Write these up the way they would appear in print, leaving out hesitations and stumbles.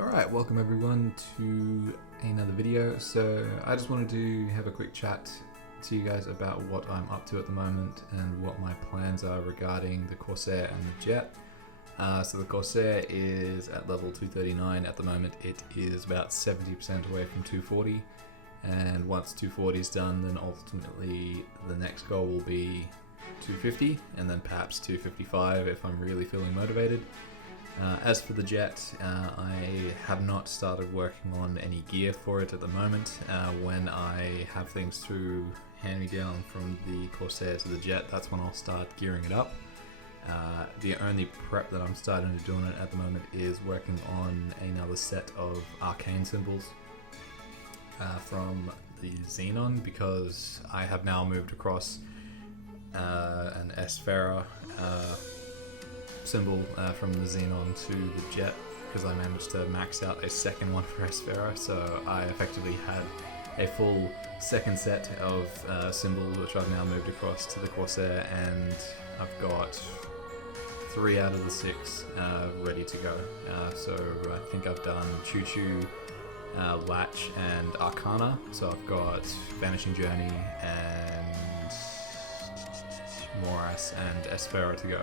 Alright, welcome everyone to another video. So I just wanted to have a quick chat to you guys about what I'm up to at the moment and what my plans are regarding the Corsair and the Jett. So the Corsair is at level 239 at the moment. It is about 70% away from 240, and once 240 is done, then ultimately the next goal will be 250 and then perhaps 255 if I'm really feeling motivated. As for the Jett, I have not started working on any gear for it at the moment. When I have things to hand me down from the Corsair to the Jett, that's when I'll start gearing it up. The only prep that I'm starting to do on it at the moment is working on another set of Arcane symbols from the Xenon, because I have now moved across an Esfera symbol from the Xenon to the Jett, because I managed to max out a second one for Esfera, so I effectively had a full second set of symbols which I've now moved across to the Corsair, and I've got 3 out of the 6 ready to go. So I think I've done Choo Choo, Latch and Arcana, so I've got Vanishing Journey and Morass and Esfera to go.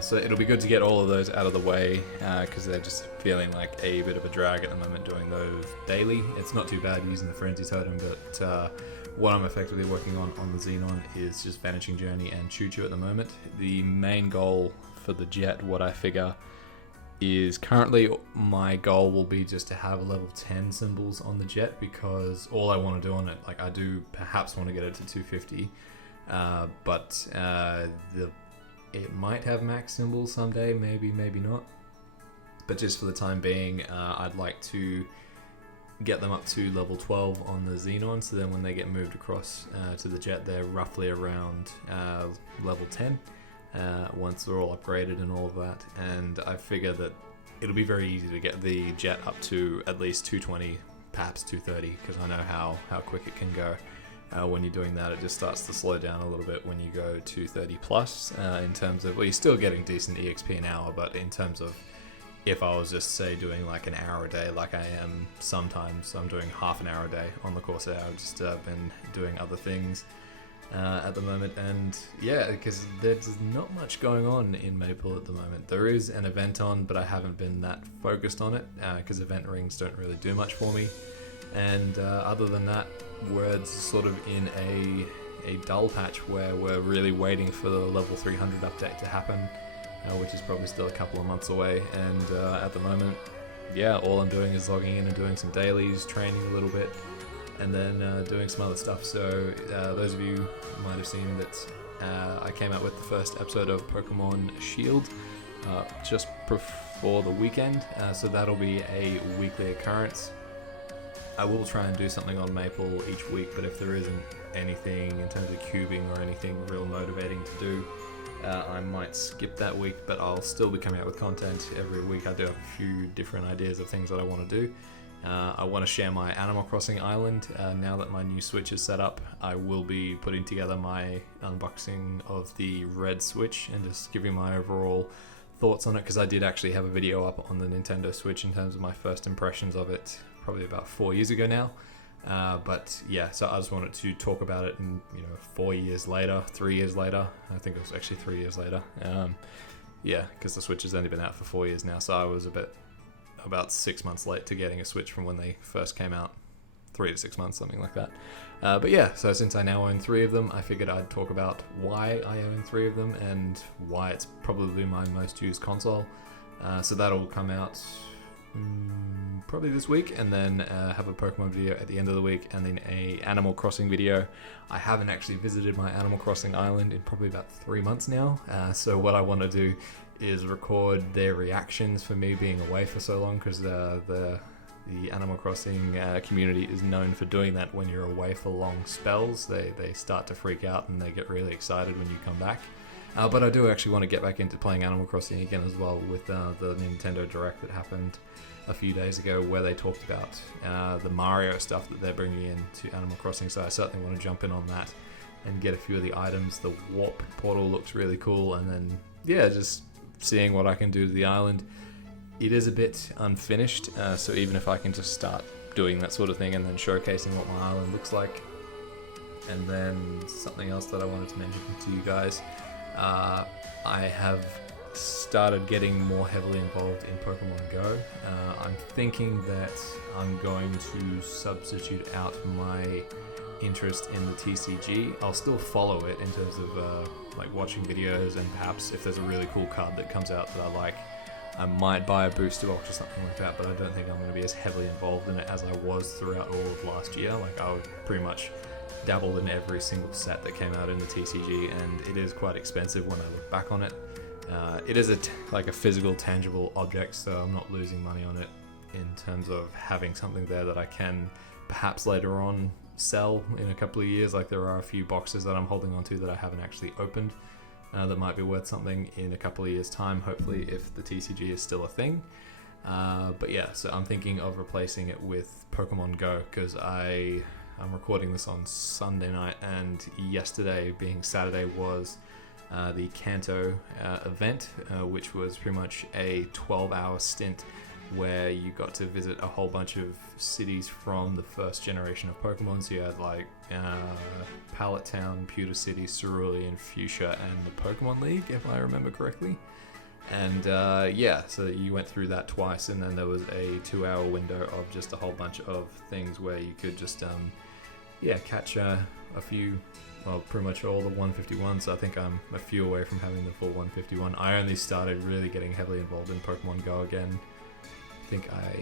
So it'll be good to get all of those out of the way, because they're just feeling like a bit of a drag at the moment doing those daily. It's not too bad using the Frenzy Totem, but what I'm effectively working on the Xenon is just Vanishing Journey and Choo Choo at the moment. The main goal for the Jett, what I figure, is currently my goal will be just to have level 10 symbols on the Jett, because all I want to do on it, like I do perhaps want to get it to 250, but it might have max symbols someday, maybe not. But just for the time being, I'd like to get them up to level 12 on the Xenon, so then when they get moved across to the Jett, they're roughly around level 10 once they're all upgraded and all of that. And I figure that it'll be very easy to get the Jett up to at least 220, perhaps 230, because I know how quick it can go. When you're doing that, it just starts to slow down a little bit when you go to 30 plus, in terms of, well, you're still getting decent EXP an hour, but in terms of, if I was just say doing like an hour a day like I am sometimes, I'm doing half an hour a day on the Corsair. I've just been doing other things at the moment, and yeah, because there's not much going on in Maple at the moment. There is an event on, but I haven't been that focused on it, because event rings don't really do much for me. And other than that, Word's sort of in a dull patch where we're really waiting for the level 300 update to happen, which is probably still a couple of months away. And at the moment, yeah, all I'm doing is logging in and doing some dailies, training a little bit, and then doing some other stuff. So those of you might have seen that I came out with the first episode of Pokemon Shield just before the weekend, so that'll be a weekly occurrence. I will try and do something on Maple each week, but if there isn't anything in terms of cubing or anything real motivating to do, I might skip that week, but I'll still be coming out with content every week. I do have a few different ideas of things that I want to do. I want to share my Animal Crossing island. Now that my new Switch is set up, I will be putting together my unboxing of the red Switch and just giving my overall thoughts on it, because I did actually have a video up on the Nintendo Switch in terms of my first impressions of it, probably about 4 years ago now. But yeah, so I just wanted to talk about it, and 4 years later, 3 years later, I think it was actually 3 years later. Yeah, because the Switch has only been out for 4 years now, so I was about 6 months late to getting a Switch from when they first came out. 3 to 6 months, something like that. But yeah, so since I now own 3 of them, I figured I'd talk about why I own 3 of them and why it's probably my most used console. So that'll come out probably this week, and then have a Pokemon video at the end of the week, and then a Animal Crossing video. I haven't actually visited my Animal Crossing island in probably about 3 months now, so what I want to do is record their reactions for me being away for so long, because the Animal Crossing community is known for doing that. When you're away for long spells, they start to freak out and they get really excited when you come back. But I do actually want to get back into playing Animal Crossing again as well, with the Nintendo Direct that happened a few days ago where they talked about the Mario stuff that they're bringing in to Animal Crossing, so I certainly want to jump in on that and get a few of the items. The warp portal looks really cool, and then yeah, just seeing what I can do to the island. It is a bit unfinished, so even if I can just start doing that sort of thing and then showcasing what my island looks like. And then something else that I wanted to mention to you guys, I have started getting more heavily involved in Pokemon Go. I'm thinking that I'm going to substitute out my interest in the TCG. I'll still follow it in terms of like watching videos, and perhaps if there's a really cool card that comes out that I like, I might buy a booster box or something like that, but I don't think I'm going to be as heavily involved in it as I was throughout all of last year. Like, I would pretty much dabble in every single set that came out in the TCG, and it is quite expensive when I look back on it. It is like a physical, tangible object, so I'm not losing money on it in terms of having something there that I can perhaps later on sell in a couple of years. Like, there are a few boxes that I'm holding on to that I haven't actually opened that might be worth something in a couple of years time, hopefully, if the TCG is still a thing. But yeah, so I'm thinking of replacing it with Pokemon Go, because I'm recording this on Sunday night, and yesterday, being Saturday, was the Kanto event, which was pretty much a 12-hour stint where you got to visit a whole bunch of cities from the first generation of Pokemon. So you had like Pallet Town, Pewter City, Cerulean, Fuchsia, and the Pokemon League, if I remember correctly. And yeah, so you went through that twice, and then there was a 2-hour window of just a whole bunch of things where you could just yeah, catch a few, well, pretty much all the 151. So I think I'm a few away from having the full 151. I only started really getting heavily involved in Pokemon Go again, I think I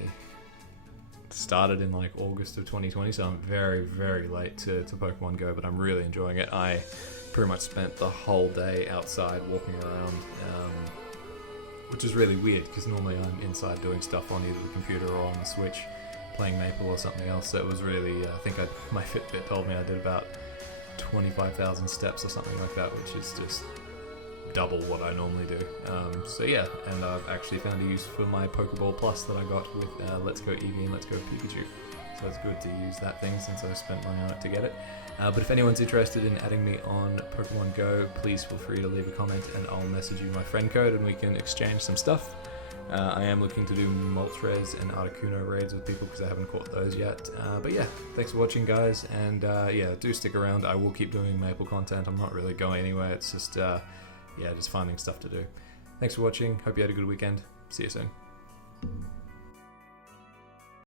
started in like August of 2020, so I'm very, very late to Pokemon Go, but I'm really enjoying it. I pretty much spent the whole day outside walking around, which is really weird because normally I'm inside doing stuff on either the computer or on the Switch, playing Maple or something else. So it was really, I think my Fitbit told me I did about 25,000 steps or something like that, which is just double what I normally do. So yeah, and I've actually found a use for my Pokeball Plus that I got with Let's Go Eevee and Let's Go Pikachu. So it's good to use that thing since I spent money on it to get it. But if anyone's interested in adding me on Pokemon Go, please feel free to leave a comment and I'll message you my friend code and we can exchange some stuff. I am looking to do Moltres and Articuno raids with people because I haven't caught those yet. But yeah, thanks for watching, guys, and yeah, do stick around. I will keep doing Maple content. I'm not really going anywhere. It's just yeah, just finding stuff to do. Thanks for watching. Hope you had a good weekend. See you soon.